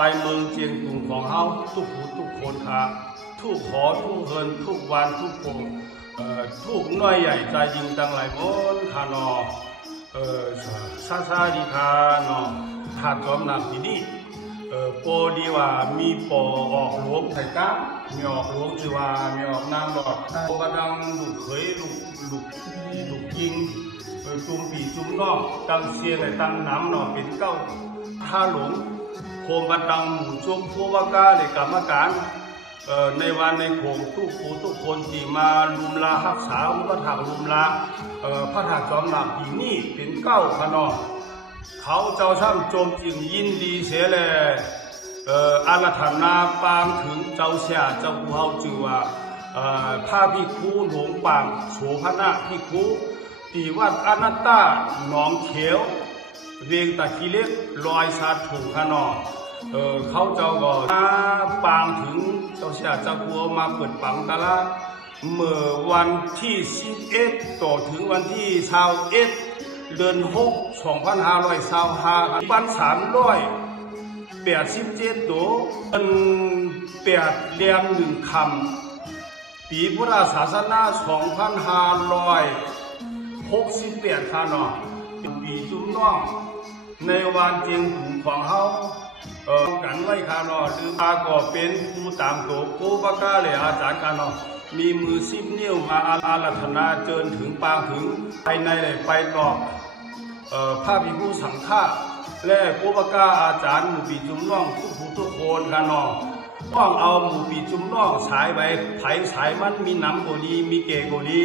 ไปเมืองเจียงตุงของเฮาทุกผู้ทุกคนค่ะทุกหอทุกเฮินทุกวันทุกโปงทุกน้อยใหญ่ใจยิงตั้งหลายคนค่ะเนาะซาดีค่ะเนาะถาดจอมนำที่นี่โปดีว่ามีปอออกหลวงไทยก้ามีออกหลวงชื่อว่ามีออกนามหลอดโปกระดังลูกเขยลูกยิงจุ่มปีจุ่มนอกตังเสียในตังน้ำเนาะเป็นเก้าท่าหลงโคมกระดังหมู่ช่วงพวกกาเลยกรรมการในวันในโขงทุกผู้ทุกคนที่มาลุมลาฮักษาพระถักลุมลาพระถักจอมหนักปีนี้เป็นเก้าขนอเขาเจ้าช่างโจมจึงยินดีเสียแลอาราธนาปางถึงเจ้าเสียเจ้าผู้เฮาจือว่าพระภิกขุหลวงปางโสภณะภิกขุที่วัดอนัตตาหนองเขียวเวียงตะคีเล็กลอยสาถูขนอเขาเจ้าก็ปางถึงเจ้าเสียเจ้าผู้มาเปิดปังตะละเมื่อวันที่11ต่อถึงวันที่21เดือน6 2525วัน387ตัวเป็น8เลียม1คำปีพุทธศาสนา2568ค่ะเนาะเป็นปีจุ่มน้องในวันเจียงตุงของเฮากันไว้ค่ะเนาะหรือมาก็เป็นผู้ตามตัวโกบกาเลยอาจารย์กันเนาะมีมือ10 นิ้วมาอาราธนาเจิญถึงปางถึงภายในเลยไปตอบพระภิกขุสังฆะและโกบกาอาจารย์หมู่ปีจุ่มน้องทุกผู้ทุกคนค่ะเนาะต้องเอาหมู่ปีจุ่มน้องสายไปไผสายมันมีน้ำโกดีมีเกโกดี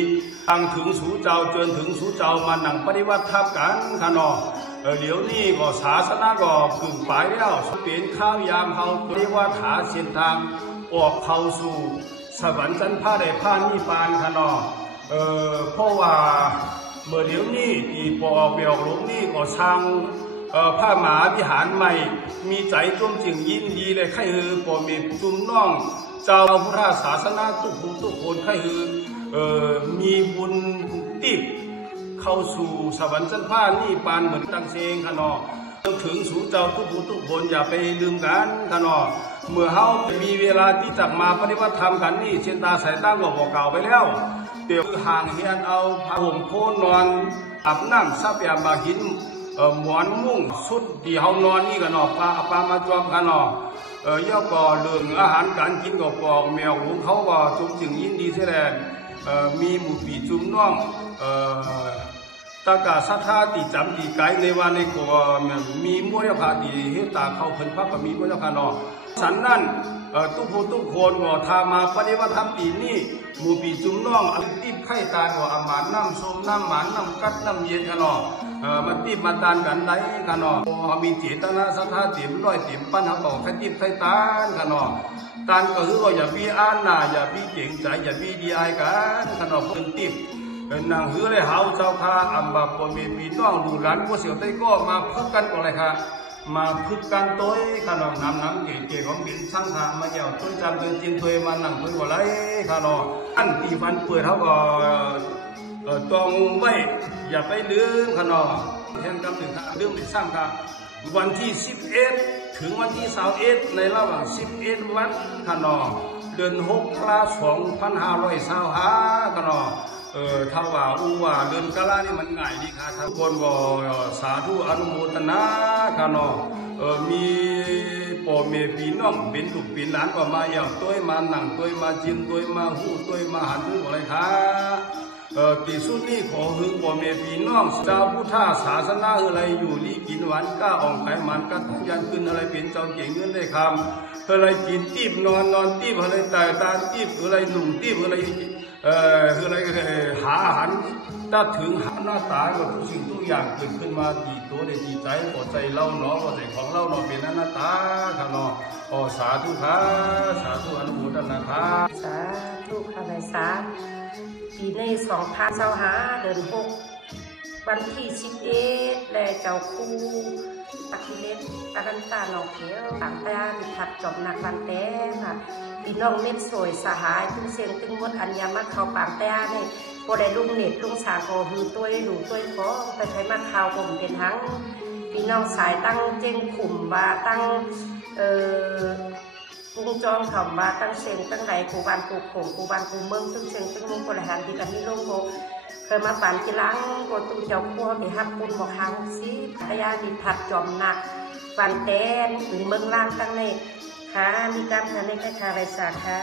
ตั้งถึงสู่เจ้าเจิญถึงสู่เจ้ามานั่งปฏิวัติธรรมกันค่ะเนาะเดี๋ยวนี้ก็ศาสนาก็กึ่งปลายแล้วเป็นข้าวยามเฮาเรียกว่าขาเส้นทางออกเข้าสู่สวรรค์ชั้นพระได้พานิพพานค่ะเนาะเพราะว่าเมื่อเดี๋ยวนี้ที่ปอเปียวหลวงนี่ก็สร้างพระมหาวิหารใหม่มีใจจุ่มจึงยินดีเลยใครปอมีจุ่มน้องเจ้าพุทธศาสนาทุกผู้ทุกคนใครมีบุญติบเข้าสู่สวรรค์ชั้นฟ้านี่ปานเหมือนตังเซงขนอถึงสู่เจ้าทุกผู้ทุกคนอย่าไปลืมกันขนอเมื่อเฮามีเวลาที่จะมาปฏิบัติธรรมกันนี่เช่นตาสายตั้งก็บอกเก่าไปแล้วเดี๋ยวห่างเฮียนเอาผ้าห่มโพนนอนอาบน้ำซับยามาหินหมอนมุ้งสุดที่เฮานอนนี่ขนอปลามาจอมขนอย่อก่อเรื่องอาหารการกินก็ปอกแมวหุงเขาก็จุ่มจึงยินดีเสียแลมีหมู่ปีจุ่มน้องตากาสัทธาติจำติไกในวันในก็มีมวยพาติเฮตาเขาเพิ่นพักก็มีมวยพาเนาะฉันนั่นทุกผู้ทุกคนก็ทามาปฏิบัติธรรมปีนี้หมู่ปีจุ่มน้องติบไข่ตาก็อาหารน้ำส้มน้ำหวานน้ำกัดน้ำเย็นกันเนาะมันติบมาตานกันได้กันเนาะเขามีเจตนาสัทธาเต็มร้อยเต็มปั้นเขาบอกไข่ติบไข่ตานกันเนาะตานก็คือว่าอย่าพี่อ่านนะอย่าพี่เก่งใจอย่าพี่ดีไอกันกันเนาะเพิ่นติบนางหือเลยเฮาเจ้าค่ะอัมบาปมีปีน้องดูหลานผู้เสียวไต้ก็มาพึกกันก็เลยค่ะมาพึกกันตัวขนมน้ำเก๋ๆของบินช่างค่ะมาเกี่ยวต้นจำต้นจินตัวมานั่งตัวก็เลยค่ะเนาะอันตีฟันเปิดเขาก็ต้องไว้อย่าไปลืมค่ะเนาะแทนกำถึงค่ะลืมติดสร้างค่ะวันที่11ถึงวันที่21ในระหว่าง11วันค่ะเนาะเดือน6 ตุลาคม 2525ค่ะเนาะถ้าว่าว่าเดินกะลานี่มันง่ายดีค่ะทุกคนก็สาธุอนุโมทนาค่ะเนาะมีพ่อแม่พี่น้องเป็นลูกเป็นหลานก็มาอย่างตัวมานั่งตัวมาจินตัวมาหูตัวมาหันตัวอะไรค่ะที่สุดนี้ขอให้พ่อแม่พี่น้องชาวพุทธศาสนาอะไรอยู่ลีกินหวานก้าอ่องไขมันกัดยันขึ้นอะไรเป็นเจ้าเก่งเงินได้คำอะไรกินตีบนอนตีบอะไรตายตาตีบอะไรหนุ่มตีบอะไรคืออะไรหาอาหารถ้าถึงหาหน้าตาก็ทุกสิ่งทุกอย่างเกิดขึ้นมาดีตัวได้ดีใจพอใจเล่าเนาะพอใจของเล่าเนาะเป็นหน้าตาค่ะเนาะสาธุค่ะสาธุอนุโมทนาค่ะสาธุค่ะในสาปีใน2025เดือน6วันที่11และเจ้าครูตะคิเล็กตะกันตาหนองเขียวต่างตาดิทัดจบหนักวันแต้ค่ะพี่น้องเม็ดสวยสหายทุ่งเสียงตึงมดอัญญามัดเขาปางแต่เนี่ยพอได้ลุงเน็ตลุงสาโกหือตัวหนูตัวขอไปใช้มาข่าวผมเป็นทั้ง พี่น้องสายตั้งเจ้งขุมว่าตั้งกรุงจองคำว่าตั้งเชียงตั้งไหนกูบานกูโขงกูบานกูเมืองซึ่งเชียงซึ่งมุกบริหารที่กันที่โลกโบเคยมาปั่นกีฬาโกตุเจ้าพัวไปฮับปุ่นบอกหางซีพยาดิถัดจอมหนักปั่นแตนถึงเมืองล่างตั้งในค่ะมีการทำในแค่คาไรสาค่ะ